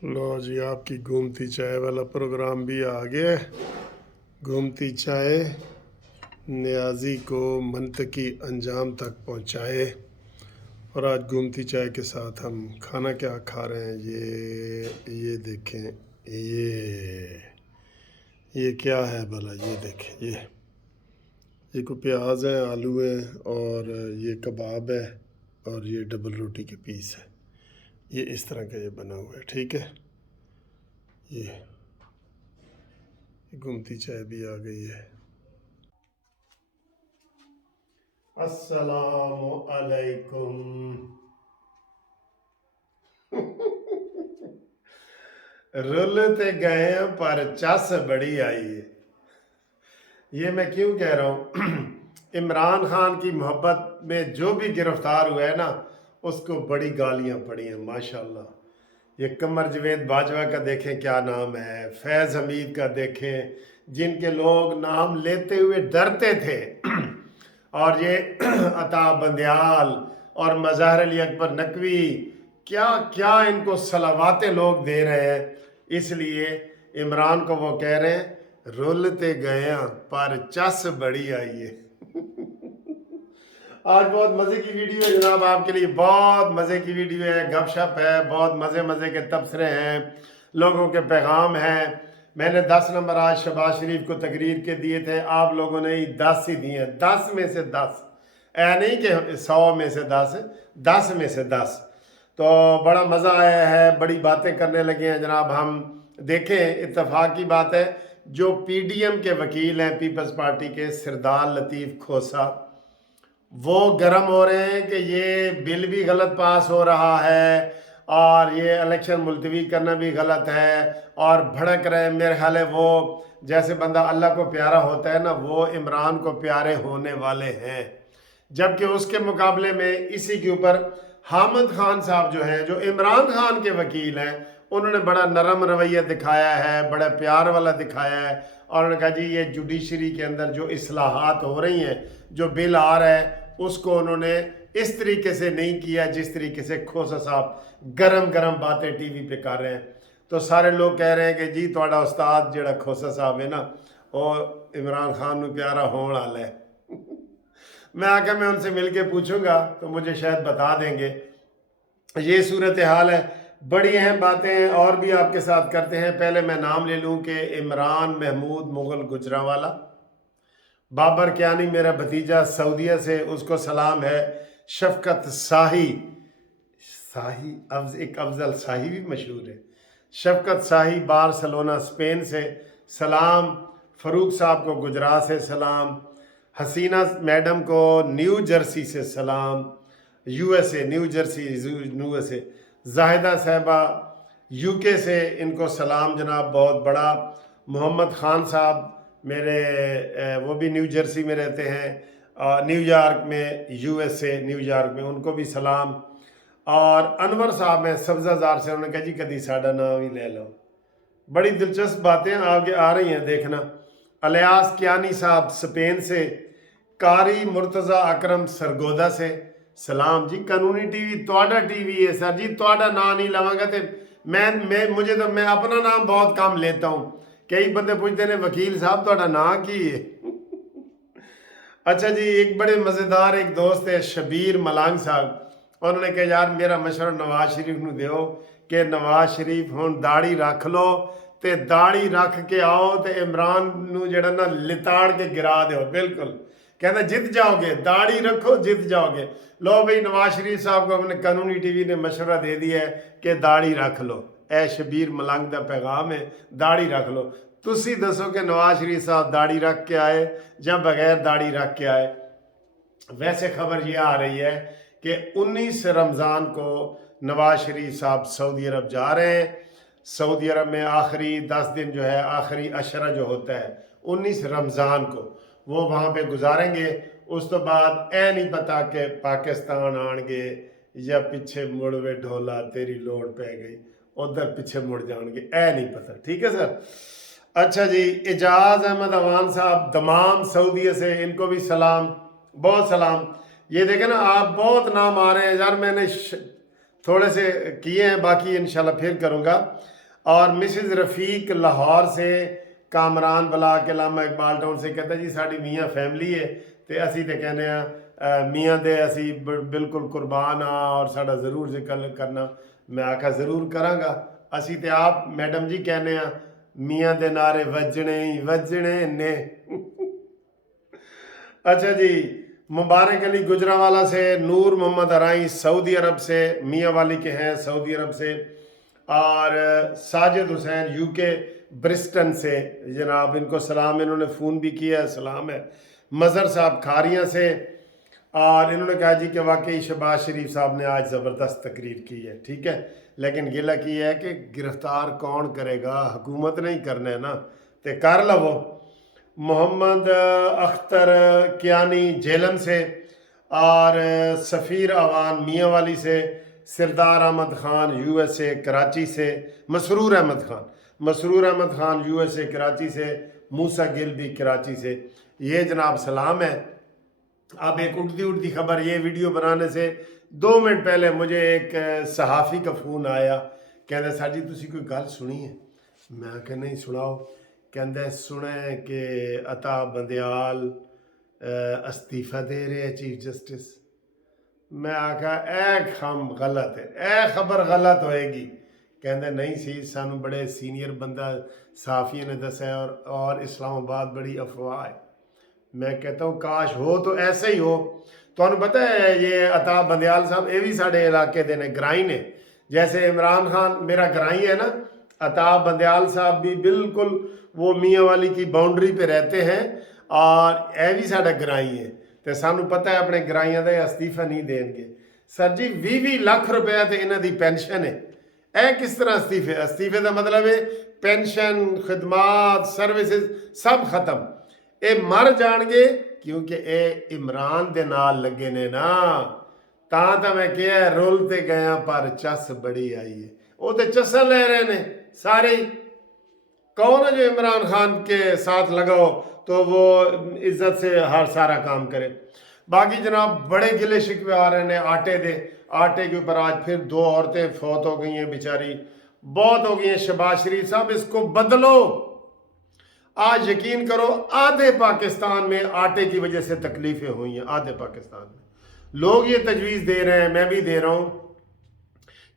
लो जी, आपकी घूमती चाय वाला प्रोग्राम भी आ गया है। घूमती चाय न्याजी को मंतकी अंजाम तक पहुंचाए। और आज घूमती चाय के साथ हम खाना क्या खा रहे हैं, ये देखें। ये क्या है भला, ये देखें। ये को प्याज है, आलू है, और ये कबाब है, और ये डबल रोटी के पीस है। ये इस तरह का ये बना हुआ है, ठीक है। ये घूमती चाय भी आ गई है। अस्सलामु अलैकुम। रुल ते गए हैं पर चस बड़ी आई है। ये मैं क्यों कह रहा हूँ? इमरान खान की मोहब्बत में जो भी गिरफ्तार हुआ है ना, उसको बड़ी गालियां पड़ी हैं माशाल्लाह। ये कमर जवेद बाजवा का देखें क्या नाम है, फैज़ हमीद का देखें, जिनके लोग नाम लेते हुए डरते थे। और ये अता बंदयाल और मज़हर अली अकबर नकवी, क्या क्या इनको सलावातें लोग दे रहे हैं। इसलिए इमरान को वो कह रहे हैं रुलते गए पर चस बड़ी आई है। आज बहुत मज़े की वीडियो है जनाब, आपके लिए बहुत मज़े की वीडियो है। गपशप है, बहुत मज़े मज़े के तबसरे हैं, लोगों के पैगाम हैं। मैंने 10 नंबर आज शहबाज शरीफ को तकरीर के दिए थे, आप लोगों ने ही 10 ही दिए। 10 में से 10, ऐ नहीं कि 100 में से 10, 10 में से 10। तो बड़ा मज़ा आया है, बड़ी बातें करने लगे हैं जनाब हम। देखें, इत्तेफाक की बात है, जो PDM के वकील हैं, पीपल्स पार्टी के, सिरदार लतीफ़ खोसा, वो गर्म हो रहे हैं कि ये बिल भी गलत पास हो रहा है और ये इलेक्शन मुलतवी करना भी गलत है, और भड़क रहे हैं। मेरे ख्याल है वो जैसे बंदा अल्लाह को प्यारा होता है ना, वो इमरान को प्यारे होने वाले हैं। जबकि उसके मुकाबले में इसी के ऊपर हामिद खान साहब जो हैं, जो इमरान खान के वकील हैं, उन्होंने बड़ा नरम रवैया दिखाया है, बड़ा प्यार वाला दिखाया है। और उन्होंने कहा जी ये जुडिशरी के अंदर जो इस्लाहात हो रही हैं, जो बिल आ रहा है, उसको उन्होंने इस तरीके से नहीं किया जिस तरीके से खोसा साहब गरम गरम बातें टीवी पे कर रहे हैं। तो सारे लोग कह रहे हैं कि जी थोड़ा उस्ताद जिहड़ा खोसा साहब है ना, वो इमरान खान को प्यारा होने वाला है। मैं आकर मैं उनसे मिल के पूछूंगा तो मुझे शायद बता देंगे। ये सूरत हाल है। बड़ी अहम बातें और भी आपके साथ करते हैं। पहले मैं नाम ले लूं कि इमरान महमूद मुगल गुजरावाला, बाबर कियानी मेरा भतीजा सऊदीया से, उसको सलाम है। शफकत शाही, शाही एक अफजल शाही भी मशहूर है। शफकत शाही बार्सिलोना स्पेन से सलाम। फ़रूक साहब को गुजरात से सलाम। हसीना मैडम को न्यू जर्सी से सलाम, USA, new Jersey USA। Zahida साहबा UK से, इनको सलाम जनाब बहुत बड़ा। मोहम्मद ख़ान साहब मेरे, वो भी न्यू जर्सी में रहते हैं, न्यूयॉर्क में, USA न्यूयॉर्क में, उनको भी सलाम। और अनवर साहब हैं सब्जाजार से, उन्होंने कहा जी कदी साडा नाम ही ले लो। बड़ी दिलचस्प बातें आगे आ रही हैं, देखना। अलियास कियानी साहब स्पेन से। कारी मुर्तज़ा अकरम सरगोदा से सलाम जी। कानूनी टीवी तुहाडा टीवी है सर जी, तुहाडा नाम नहीं लवांगा तो मैं अपना नाम बहुत कम लेता हूँ। कई बंदे पूछते हैं वकील साहब तुहाडा नाम की है। अच्छा जी, एक बड़े मज़ेदार एक दोस्त है शबीर मलांग साहब, उन्होंने कहा यार मेरा मशवरा नवाज शरीफ ਨੂੰ ਦਿਓ कि नवाज शरीफ ਹੁਣ दाढ़ी रख लो ਤੇ दाढ़ी रख के आओ ਤੇ इमरान ਨੂੰ ਜਿਹੜਾ ना लिताड़ के गिरा दो। बिल्कुल कहना जित जाओगे, दाढ़ी रखो जित जाओगे। लो भाई, नवाज शरीफ साहब को अपने कानूनी टीवी ने मशवरा दे दिया है कि दाढ़ी रख लो। ए शबीर मलंग का पैगाम है, दाढ़ी रख लो। तुसी दसो कि नवाज शरीफ साहब दाढ़ी रख के आए या बगैर दाढ़ी रख के आए। वैसे खबर ये आ रही है कि 19 रमज़ान को नवाज शरीफ साहब सऊदी अरब जा रहे हैं। सऊदी अरब में आखिरी 10 दिन जो है, आखिरी अशरा जो होता है 19 रमज़ान को, वो वहाँ पे गुजारेंगे। उस तो बाद ए नहीं पता कि पाकिस्तान आएंगे या पीछे मुड़ वे ढोला तेरी लोड़ पै गई, उधर पीछे मुड़ जाएंगे, ए नहीं पता। ठीक है सर। अच्छा जी, एजाज अहमद अवान साहब दमाम सऊदीया से, इनको भी सलाम, बहुत सलाम। ये देखें ना, आप बहुत नाम आ रहे हैं यार। मैंने थोड़े से किए हैं, बाकी इंशाल्लाह फिर करूँगा। और मिसिज रफ़ीक लाहौर से कामरान बला के लामा इकबाल टाउन से कहता जी साड़ी मियाँ फैमिली है तो असी तो कहने मियाँ दे असी बिल्कुल कुर्बान हाँ और साड़ा ज़रूर जिक्र करना। मैं आखा ज़रूर करांगा। असी तो आप मैडम जी कहने मियाँ दे नारे वजने ही वजने ने। अच्छा जी, मुबारक अली गुजरावाला से, नूर मोहम्मद अराई सऊदी अरब से, मियाँ वाली के हैं सऊदी अरब से, और साजिद हुसैन यूके ब्रिस्टन से जनाब, इनको सलाम, इन्होंने फ़ोन भी किया, सलाम है। मज़हर साहब खारियाँ से, और इन्होंने कहा जी कि वाकई शहबाज शरीफ साहब ने आज ज़बरदस्त तकरीर की है, ठीक है, लेकिन गिला की है कि गिरफ़्तार कौन करेगा, हुकूमत नहीं करना है ना, तो कर लवो। मोहम्मद अख्तर कियानी जेलम से, और सफ़ीर अवान मियाँ वाली से, सरदार अहमद ख़ान USA कराची से, मसरूर अहमद ख़ान USA कराची से, मूसा गिल भी कराची से, ये जनाब सलाम है। अब एक उड़ती खबर, ये वीडियो बनाने से 2 मिनट पहले मुझे एक सहाफ़ी का फ़ोन आया, कहते साजी तुसी कोई गल सुनी है? मैं कहा नहीं, सुनाओ। कहते सुने कि अता बंदयाल अस्तीफ़ा दे रहे हैं चीफ जस्टिस। मैं आखा ए खम गलत है, ए खबर गलत होएगी। कहते नहीं सी, सानू बड़े सीनियर बंदा सहाफ़ी ने दसा और इस्लामाबाद बड़ी अफवाह है। मैं कहता हूँ काश हो तो ऐसे ही हो। तो पता है ये अता बंदयाल साहब ये भी साढ़े इलाके दे ने, ग्राई ने, जैसे इमरान खान मेरा ग्राई है ना, अता बंदयाल साहब भी बिल्कुल वो मियाँ वाली की बाउंड्री पे रहते हैं, और यह भी साढ़ा ग्राई है। तो सानू पता है अपने ग्राइयां का अस्तीफा नहीं देंगे। सर जी 20-20 लाख रुपया तो इन्हों की पेनशन है, यह किस तरह अस्तीफे? अस्तीफे का मतलब है पेनशन, खिदमात, सर्विसेज सब खत्म, ये मर जाएंगे क्योंकि ये इमरान दे नाल लगे ने ना। तो मैं क्या रोलते गया पर चस बड़ी आई है, वो तो चसा ले रहे ने सारे। कौन है जो इमरान खान के साथ लगाओ तो वो इज्जत से हर सारा काम करे। बाकी जनाब बड़े गिले शिकवे आ रहे हैं आटे के ऊपर। आज फिर 2 औरतें फौत हो गई हैं, बेचारी बहुत हो गई हैं। शहबाज शरीफ साहब इसको बदलो। आज यकीन करो आधे पाकिस्तान में आटे की वजह से तकलीफें हुई हैं, आधे पाकिस्तान में। लोग ये तजवीज़ दे रहे हैं, मैं भी दे रहा हूँ,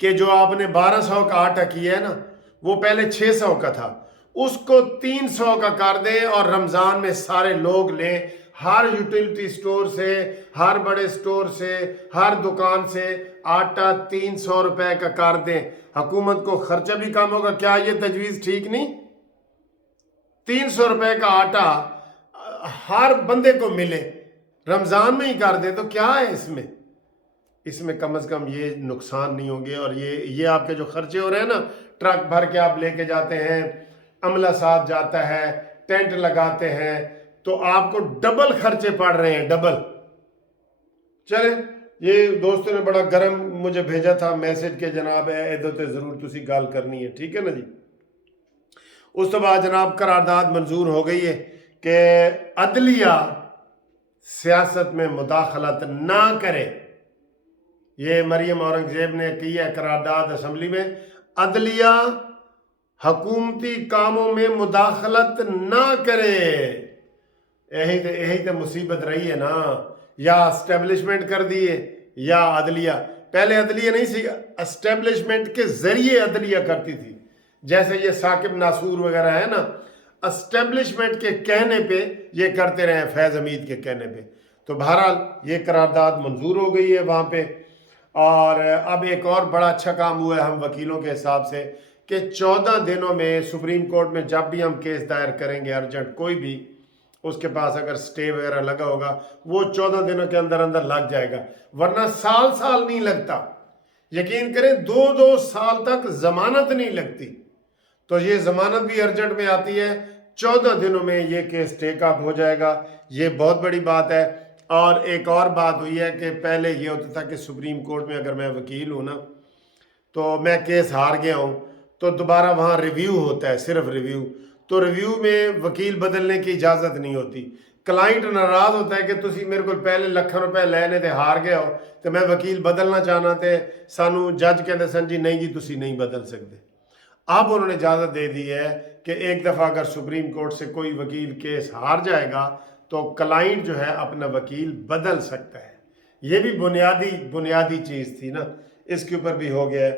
कि जो आपने 1200 का आटा किया है ना, वो पहले 600 का था, उसको 300 का कर दें और रमज़ान में सारे लोग लें। हर यूटिलिटी स्टोर से, हर बड़े स्टोर से, हर दुकान से आटा 300 रुपए का कर दें, हुकूमत को खर्चा भी कम होगा। क्या ये तजवीज़ ठीक नहीं? 300 रुपए का आटा हर बंदे को मिले, रमज़ान में ही कर दे, तो क्या है इसमें कम से कम ये नुकसान नहीं होंगे। और ये आपके जो खर्चे हो रहे हैं ना, ट्रक भर के आप लेके जाते हैं, अमला साथ जाता है, टेंट लगाते हैं, तो आपको डबल खर्चे पड़ रहे हैं, डबल। चले, ये दोस्तों ने बड़ा गर्म मुझे भेजा था मैसेज के जनाब इधर तो ज़रूर तुसी गल करनी है, ठीक है ना जी। उस तो बाद जनाब करारदाद मंजूर हो गई है कि अदलिया सियासत में मुदाखलत ना करे। ये मरियम औरंगजेब ने की है करारदाद असम्बली में, अदलिया हकूमती कामों में मुदाखलत ना करे। यही तो मुसीबत रही है ना, या एस्टेब्लिशमेंट कर दिए या अदलिया। पहले अदलिया नहीं सी, एस्टेब्लिशमेंट के जरिए अदलिया करती थी, जैसे ये साकिब नासूर वगैरह है ना, एस्टेब्लिशमेंट के कहने पे ये करते रहे, फैज़ हमीद के कहने पे। तो बहरहाल ये करारदाद मंजूर हो गई है वहाँ पे। और अब एक और बड़ा अच्छा काम हुआ है हम वकीलों के हिसाब से कि 14 दिनों में सुप्रीम कोर्ट में जब भी हम केस दायर करेंगे अर्जेंट, कोई भी उसके पास अगर स्टे वगैरह लगा होगा वो 14 दिनों के अंदर अंदर लग जाएगा, वरना साल नहीं लगता। यकीन करें 2-2 साल तक जमानत नहीं लगती। तो ये जमानत भी अर्जेंट में आती है, 14 दिनों में ये केस टेक अप हो जाएगा, ये बहुत बड़ी बात है। और एक और बात हुई है कि पहले ये होता था कि सुप्रीम कोर्ट में अगर मैं वकील हूँ ना, तो मैं केस हार गया हूँ तो दोबारा वहाँ रिव्यू होता है, सिर्फ रिव्यू। तो रिव्यू में वकील बदलने की इजाज़त नहीं होती। ਕਲਾਇੰਟ ਨਾਰਾਜ਼ ਹੁੰਦਾ ਹੈ ਕਿ ਤੁਸੀਂ ਮੇਰੇ ਕੋਲ ਪਹਿਲੇ ਲੱਖਾਂ ਰੁਪਏ ਲੈਣੇ ਤੇ ਹਾਰ ਗਏ ਹੋ ਤੇ ਮੈਂ ਵਕੀਲ ਬਦਲਣਾ ਚਾਹਨਾ ਤੇ ਸਾਨੂੰ ਜੱਜ ਕਹਿੰਦੇ ਸਨ ਜੀ ਨਹੀਂ ਜੀ ਤੁਸੀਂ नहीं बदल सकते। अब उन्होंने इजाज़त दे दी है कि एक दफ़ा अगर सुप्रीम कोर्ट से कोई वकील केस हार जाएगा तो क्लाइंट जो है अपना वकील बदल सकता है। ये भी बुनियादी चीज़ थी ना, इसके ऊपर भी हो गया है।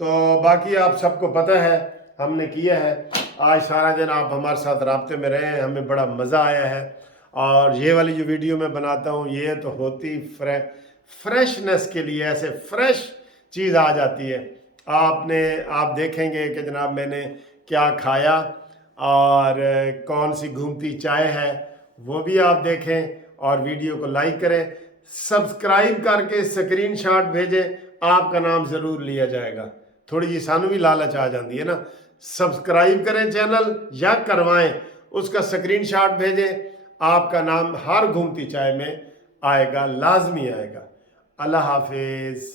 तो बाकी आप सबको पता है हमने किया है। आज सारा दिन आप हमारे साथ राब्ते में रहे हैं, हमें बड़ा मज़ा आया है। और ये वाली जो वीडियो मैं बनाता हूँ ये तो होती फ्रेशनेस के लिए, ऐसे फ्रेश चीज़ आ जाती है। आप देखेंगे कि जनाब मैंने क्या खाया और कौन सी घूमती चाय है वो भी आप देखें और वीडियो को लाइक करें, सब्सक्राइब करके स्क्रीनशॉट भेजें, आपका नाम ज़रूर लिया जाएगा। थोड़ी जी सानू भी लालच आ जाती है ना, सब्सक्राइब करें चैनल या करवाएं, उसका स्क्रीनशॉट भेजें, आपका नाम हर घूमती चाय में आएगा, लाजमी आएगा। अल्लाह हाफिज़।